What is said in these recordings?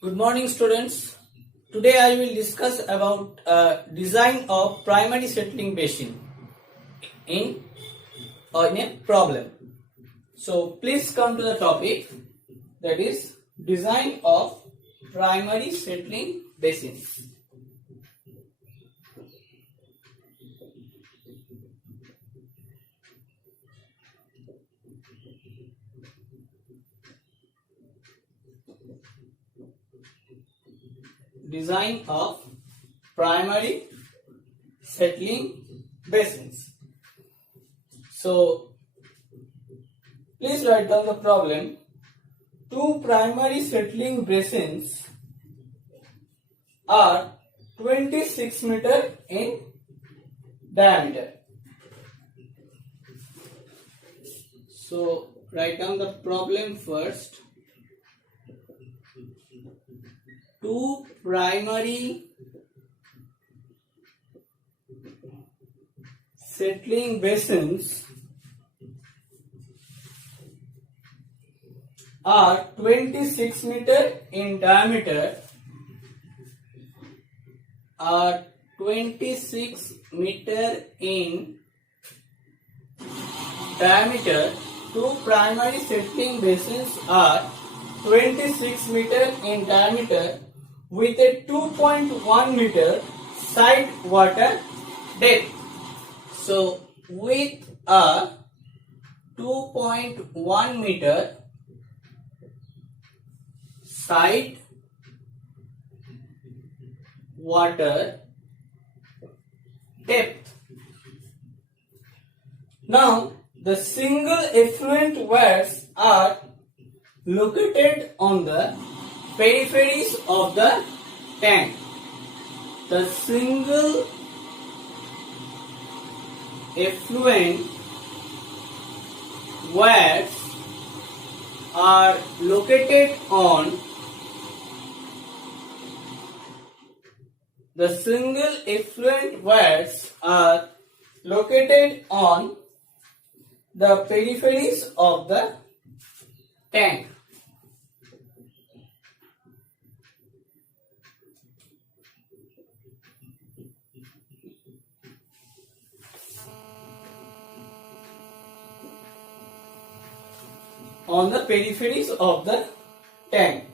Good morning, students. Today I will discuss about design of primary settling basin in a problem. So please come to the topic, that is design of primary settling basin. Design of primary settling basins. So please write down the problem. Two primary settling basins are 26 meter in diameter. So write down the problem first. Two primary settling basins are 26 meter in diameter. Two primary settling basins are 26 meter in diameter with a 2.1 meter side water depth. So with a 2.1 meter side water depth. Now the single effluent wells are located on the peripheries of the tank. The single effluent wells are located on the peripheries of the tank. On the peripheries of the tank.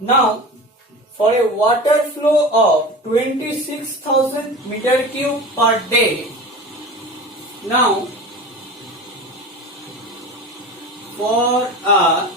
Now, for a water flow of 26,000 meter cube per day, now for a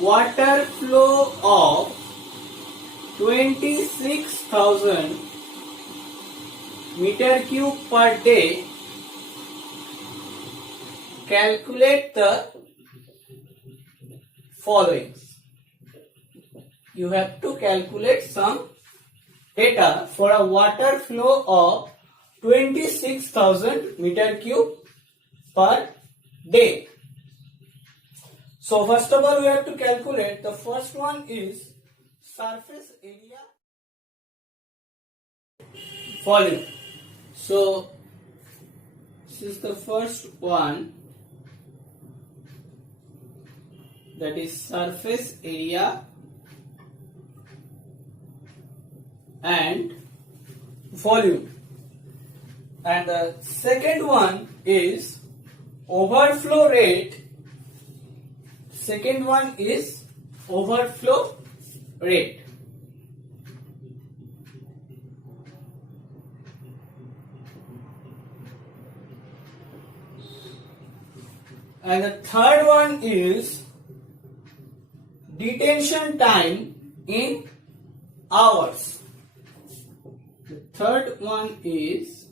water flow of 26,000 meter cube per day, calculate the following. You have to calculate some data for a water flow of 26,000 meter cube per day. So first of all we have to calculate, the first one is surface area volume. So this is the first one, that is surface area and volume, and the second one is overflow rate. And the third one is detention time in hours. The third one is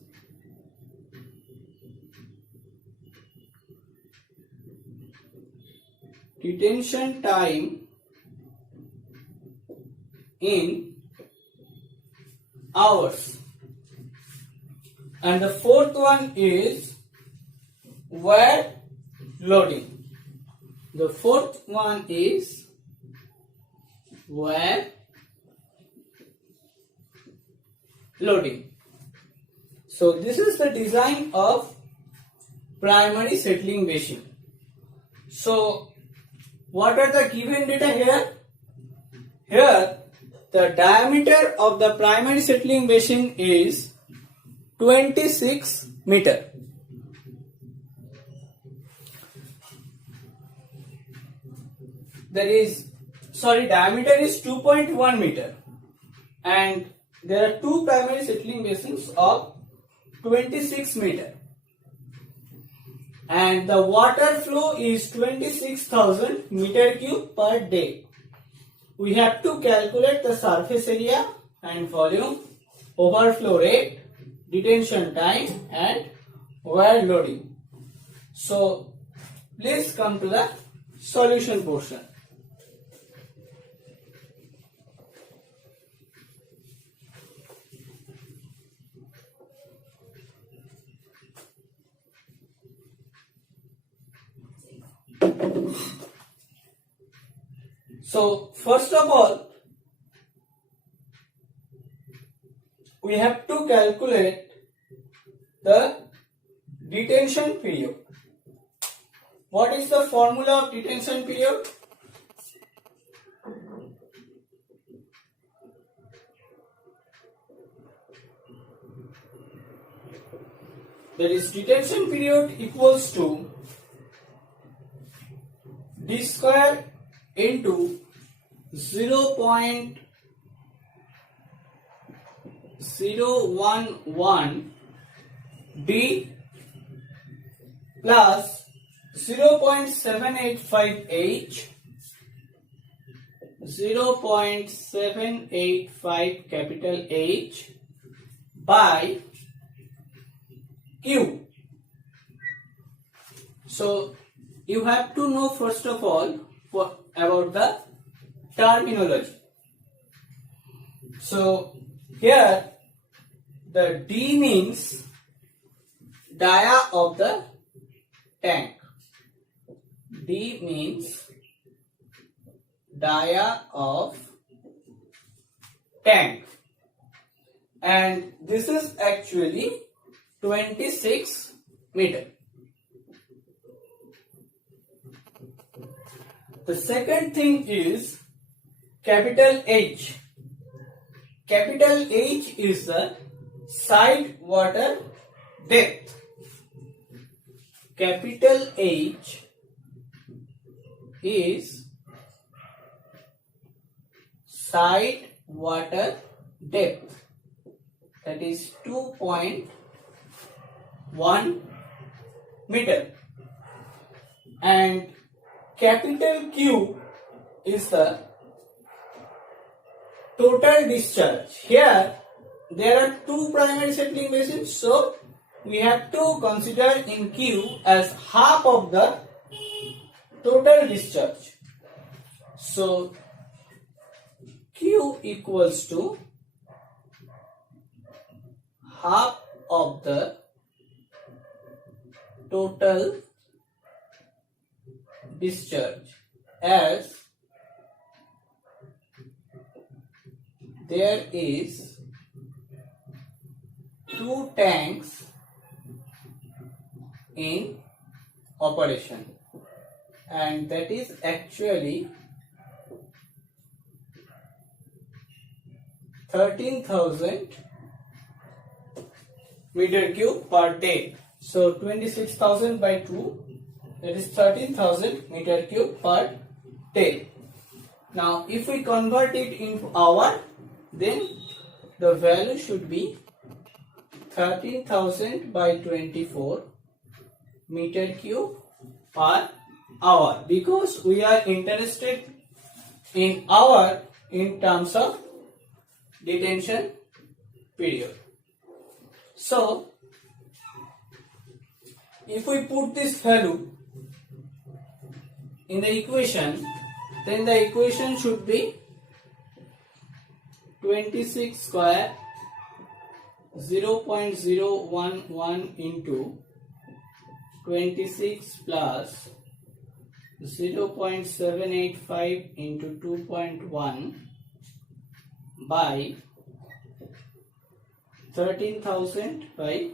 detention time in hours. And the fourth one is wear loading. The fourth one is wear loading. So this is the design of primary settling basin. So What are the given data here? Here, the diameter of the primary settling basin is 26 meter. Diameter is 2.1 meter, and there are two primary settling basins of 26 meter, and the water flow is 26,000 meter cube per day. We have to calculate the surface area and volume, overflow rate, detention time, and wear loading. So please come to the solution portion. So first of all, we have to calculate the detention period. What is the formula of detention period? That is, detention period equals to d square into 0.011 d plus 0.785 h, 0.785 capital H by Q. So you have to know first of all about the terminology. So here the D means dia of the tank. D means dia of tank, and this is actually 26 meter. The second thing is capital H. Capital H is the side water depth. Capital H is side water depth, that is 2.1 meter, and capital Q is the total discharge. Here there are two primary settling basins, so we have to consider in Q as half of the total discharge. So Q equals to half of the total discharge, as there is two tanks in operation, and that is actually 13,000 meter cube per day. So 26,000 by 2, that is 13,000 meter cube per day. Now if we convert it into hour, then the value should be 13,000 by 24 meter cube per hour, because we are interested in hour in terms of detention period. So if we put this value in the equation, then the equation should be 26 square 0.011 into 26 plus 0.785 into 2.1 by 13,000 by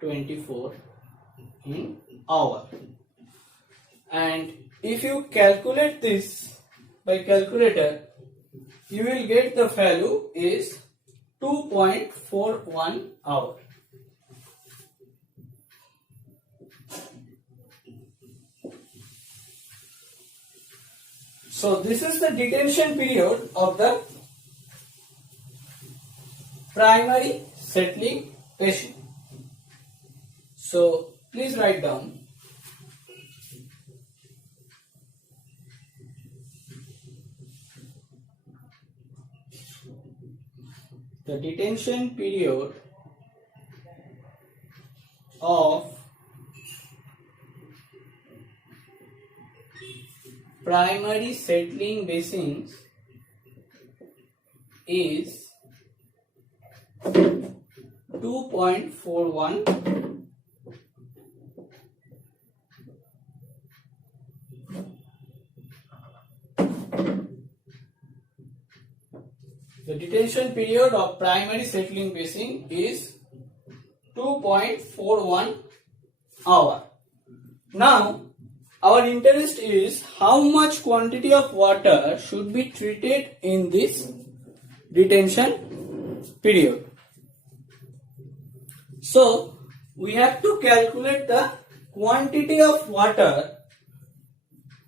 24 in hour, and if you calculate this by calculator, you will get the value is 2.41 hour. So this is the detention period of the primary settling basin. So please write down. The detention period of primary settling basins is 2.41 The detention period of primary settling basin is 2.41 hour. Now, our interest is how much quantity of water should be treated in this detention period. So, we have to calculate the quantity of water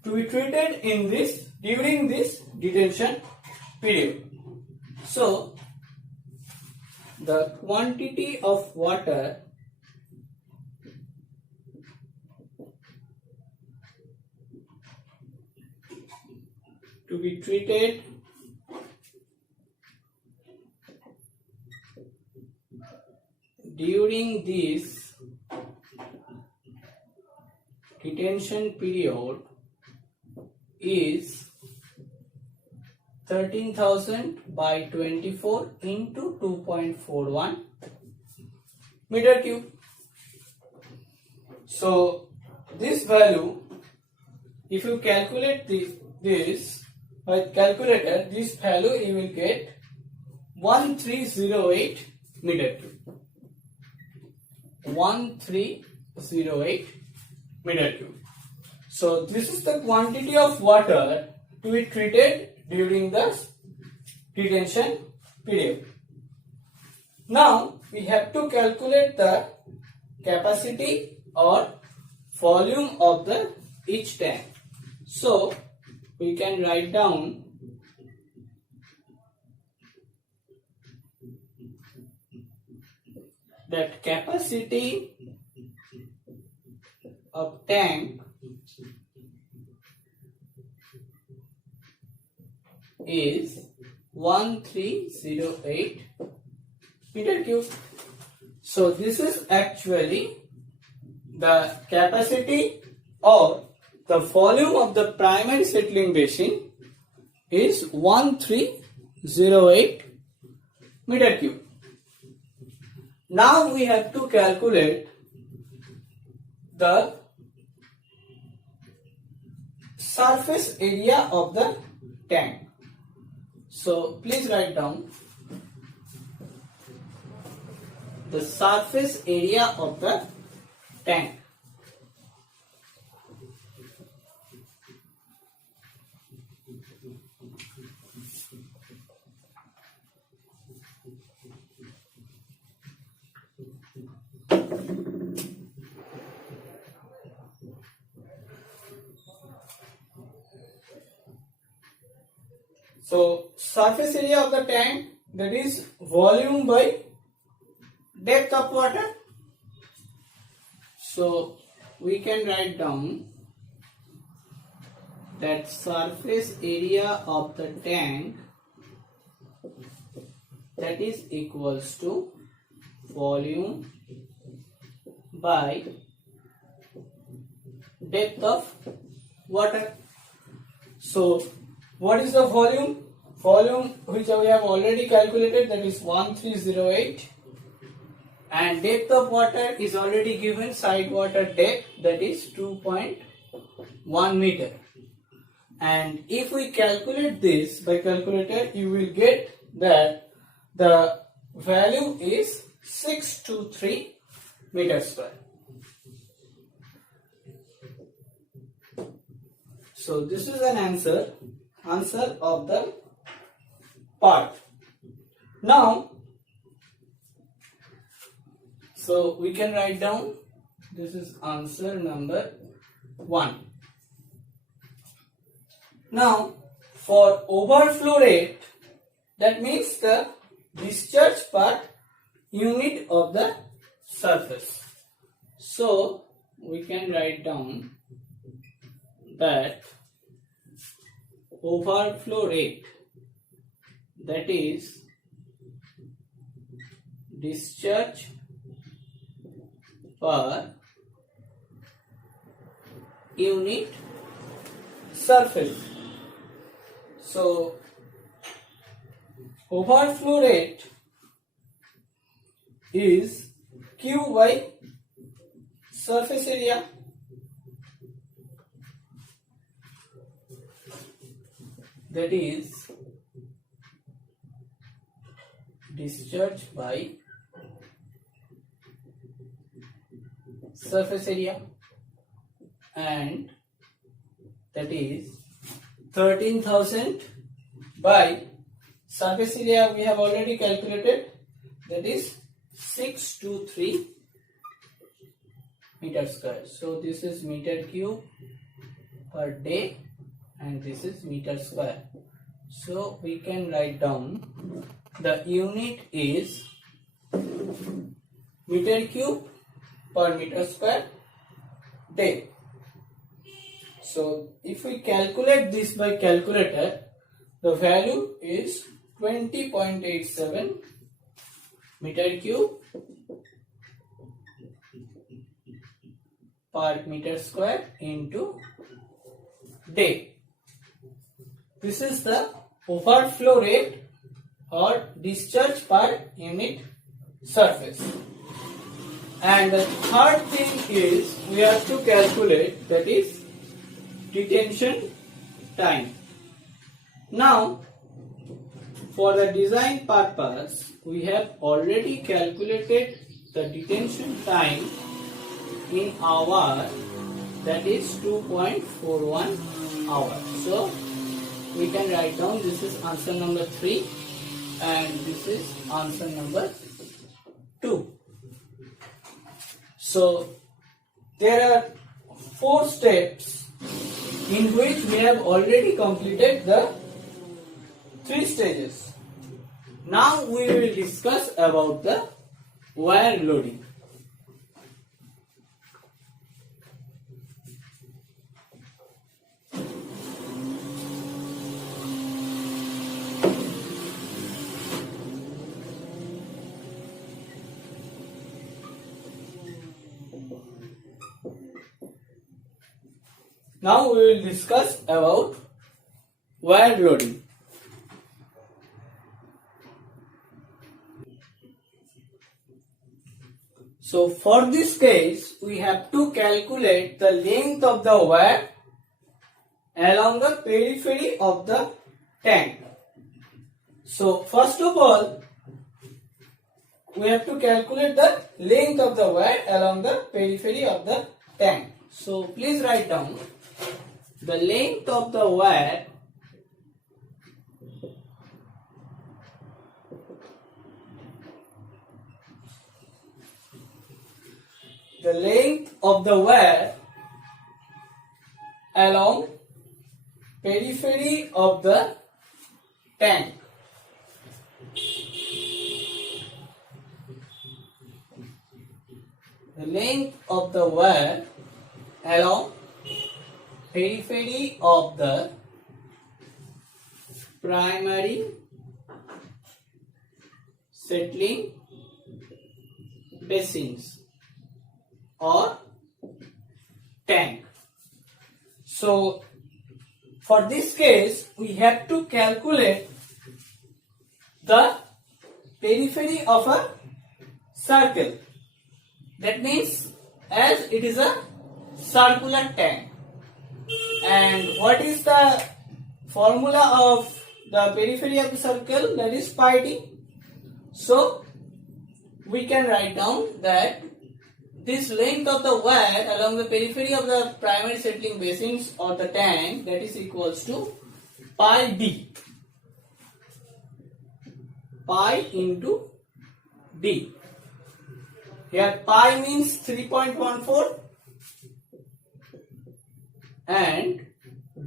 to be treated in this during this detention period. So, the quantity of water to be treated during this detention period is 13,000 by 24 into 2.41 meter cube. So this value, if you calculate this by calculator, this value you will get 1308 meter cube. 1308 meter cube. So this is the quantity of water to be treated during the detention period. Now we have to calculate the capacity or volume of the each tank. So we can write down that capacity of tank is 1308 meter cube. So this is actually the capacity or the volume of the primary settling basin is 1308 meter cube. Now we have to calculate the surface area of the tank. So please write down the surface area of the tank. So surface area of the tank, that is volume by depth of water. So we can write down that surface area of the tank, that is equals to volume by depth of water. So what is the volume? Volume which we have already calculated, that is 1308, and depth of water is already given, side water depth, that is 2.1 meter. And if we calculate this by calculator, you will get that the value is 623 meter square. So this is an answer of the part. Now, so we can write down, this is answer number 1. Now, for overflow rate, that means the discharge per unit of the surface. So, we can write down that overflow rate, that is discharge per unit surface. So, overflow rate is Q by surface area. That is discharge by surface area, and that is 13,000 by surface area we have already calculated, that is 623 meter square. So this is meter cube per day and this is meter square. So we can write down the unit is meter cube per meter square day. So if we calculate this by calculator, the value is 20.87 meter cube per meter square into day. This is the overflow rate or discharge per unit surface. And the third thing is we have to calculate, that is detention time. Now, for the design purpose, we have already calculated the detention time in hour, that is 2.41 hours. So we can write down, this is answer number 3 and this is answer number 2. So there are 4 steps in which we have already completed the 3 stages. Now we will discuss about the wire loading. Now we will discuss about wire loading. So for this case, we have to calculate the length of the wire along the periphery of the tank. So first of all, we have to calculate the length of the wire along the periphery of the tank. So please write down the length of the wire along periphery of the tank. The length of the wire along periphery of the primary settling basins or tank. So for this case, we have to calculate the periphery of a circle. That means, as it is a circular tank. And what is the formula of the periphery of the circle? That is pi d. So we can write down that this length of the wire along the periphery of the primary settling basins or the tank, that is equals to pi d. Pi into d. Here pi means 3.14 and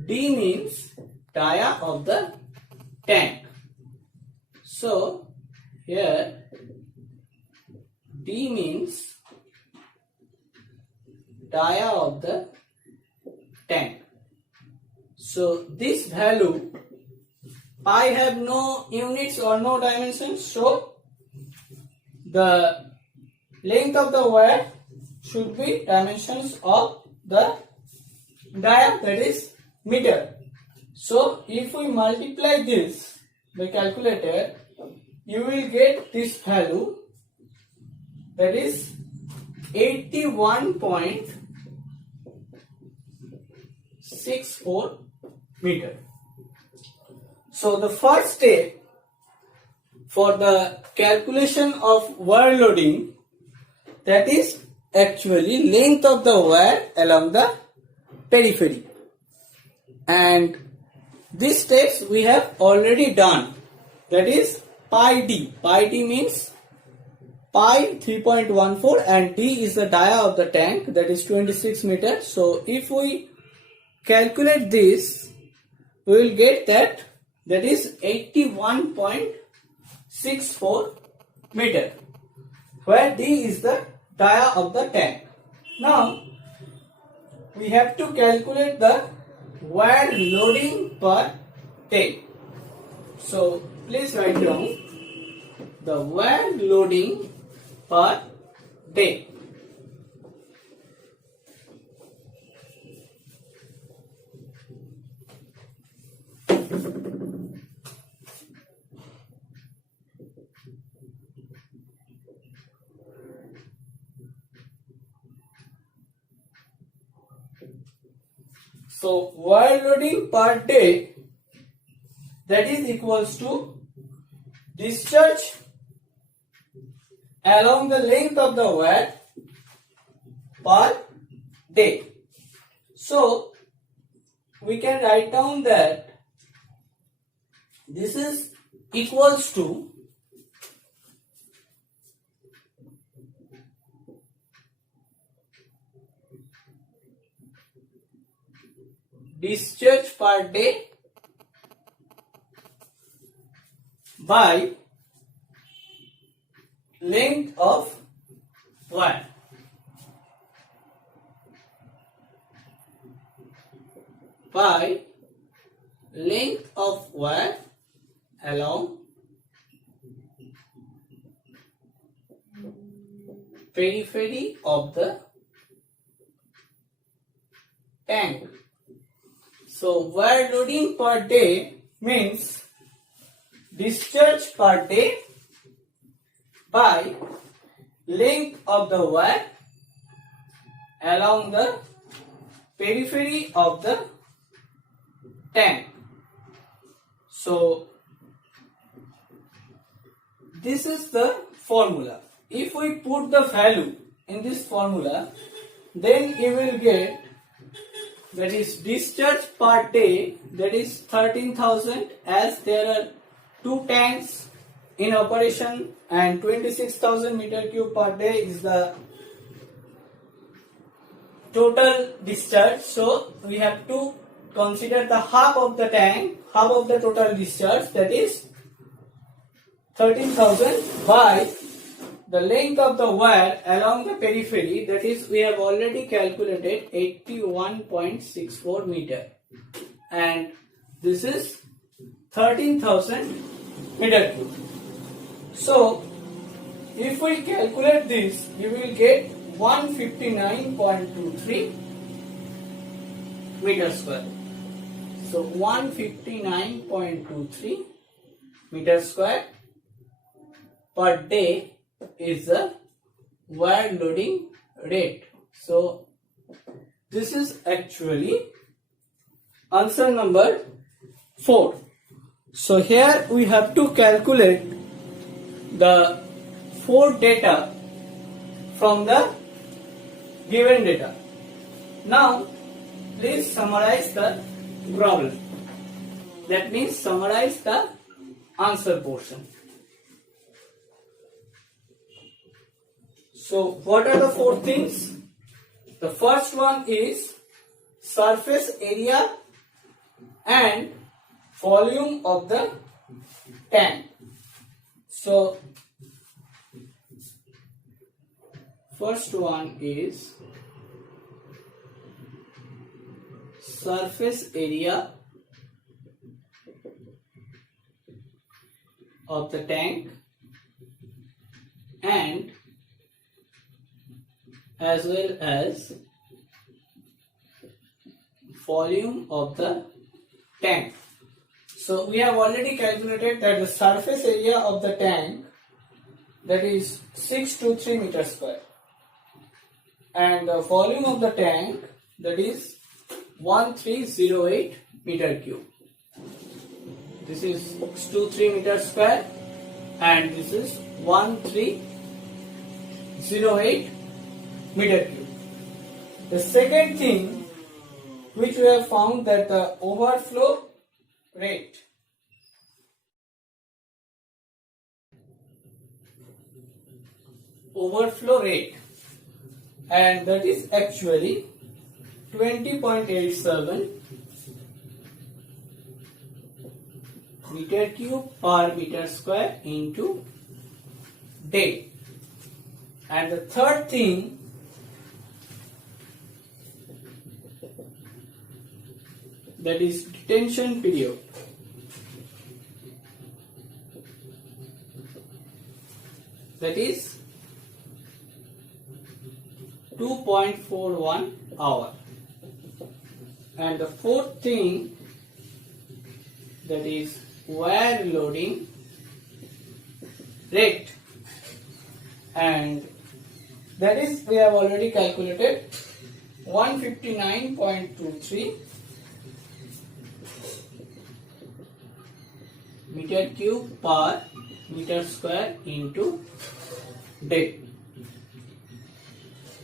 d means dia of the tank. So here d means dia of the tank. So this value, pi have no units or no dimensions, so the length of the wire should be dimensions of the dia, that is meter. So if we multiply this by calculator, you will get this value, that is 81.64 meter. So the first step for the calculation of wire loading, that is actually length of the wire along the periphery, and these steps we have already done, that is pi d. Pi d means pi 3.14 and d is the dia of the tank, that is 26 meters. So if we calculate this, we will get that is 81.64 meter, where d is the dia of the tank. Now we have to calculate the wire loading per day. So please write down the wire loading per day. So wire loading per day, that is equals to discharge along the length of the wire per day. So we can write down that this is equals to discharge per day by length of wire. By length of wire along periphery of the tank. So wire loading per day means discharge per day by length of the wire along the periphery of the tank. So this is the formula. If we put the value in this formula, then you will get, that is discharge per day, that is 13,000, as there are two tanks in operation and 26,000 meter cube per day is the total discharge. So we have to consider the half of the tank, half of the total discharge, that is 13,000 by the length of the wire along the periphery, that is we have already calculated 81.64 meter, and this is 13,000 meter cube. So if we calculate this, you will get 159.23 meter square. So 159.23 meter square per day is the wire loading rate. So this is actually answer number 4. So here we have to calculate the 4 data from the given data. Now please summarize the problem. That means summarize the answer portion. So what are the four things? The first one is surface area and volume of the tank. So first one is surface area of the tank and as well as volume of the tank. So we have already calculated that the surface area of the tank, that is 623 meters square, and the volume of the tank, that is 1308 meter cube. This is 623 meters square and this is 1308 meter cube. The second thing which we have found, that the overflow rate and that is actually 20.87 meter cube per meter square into day. And the third thing, that is detention period. That is 2.41 hour. And the fourth thing, that is wire loading rate, and that is we have already calculated 159.23 meter cube per meter square into day.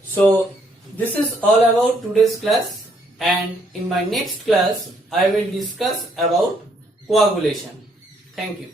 So this is all about today's class, and in my next class I will discuss about coagulation. Thank you.